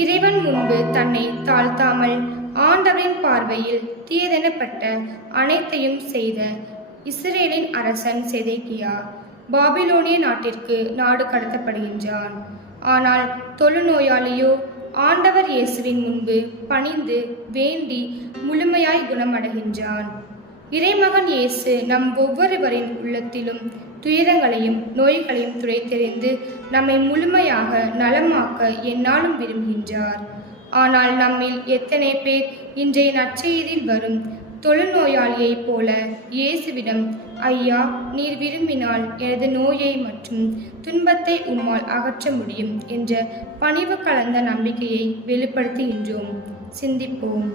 இறைவன் முன்பு தன்னை தாழ்த்தாமல் ஆண்டவரின் பார்வையில் தீயதெனப்பட்ட அனைத்தையும் செய்த இஸ்ரேலின் அரசன் செதேக்கியா பாபிலோனிய நாட்டிற்கு நாடு கடத்தப்படுகின்றான். ஆனால் தொழுநோயாளியோ ஆண்டவர் இயேசுவின் முன்பு பணிந்து வேண்டி முழுமையாய் குணமடைகின்றான். இறைமகன் இயேசு நம் ஒவ்வொருவரின் உள்ளத்திலும் துயரங்களையும் நோய்களையும் துடைத்தெறிந்து நம்மை முழுமையாக நலமாக்க எந்நாளும் விரும்புகின்றார். ஆனால் நம்மில் எத்தனை பேர் இன்றைய நற்செய்தியில் வரும் தொழுநோயாளியைப் போல இயேசுவிடம், ஐயா, நீர் விரும்பினால் எனது நோயை மற்றும் துன்பத்தை உம்மால் அகற்ற முடியும் என்ற பணிவு கலந்த நம்பிக்கையை வெளிப்படுத்துகின்றோம். சிந்திப்போம்.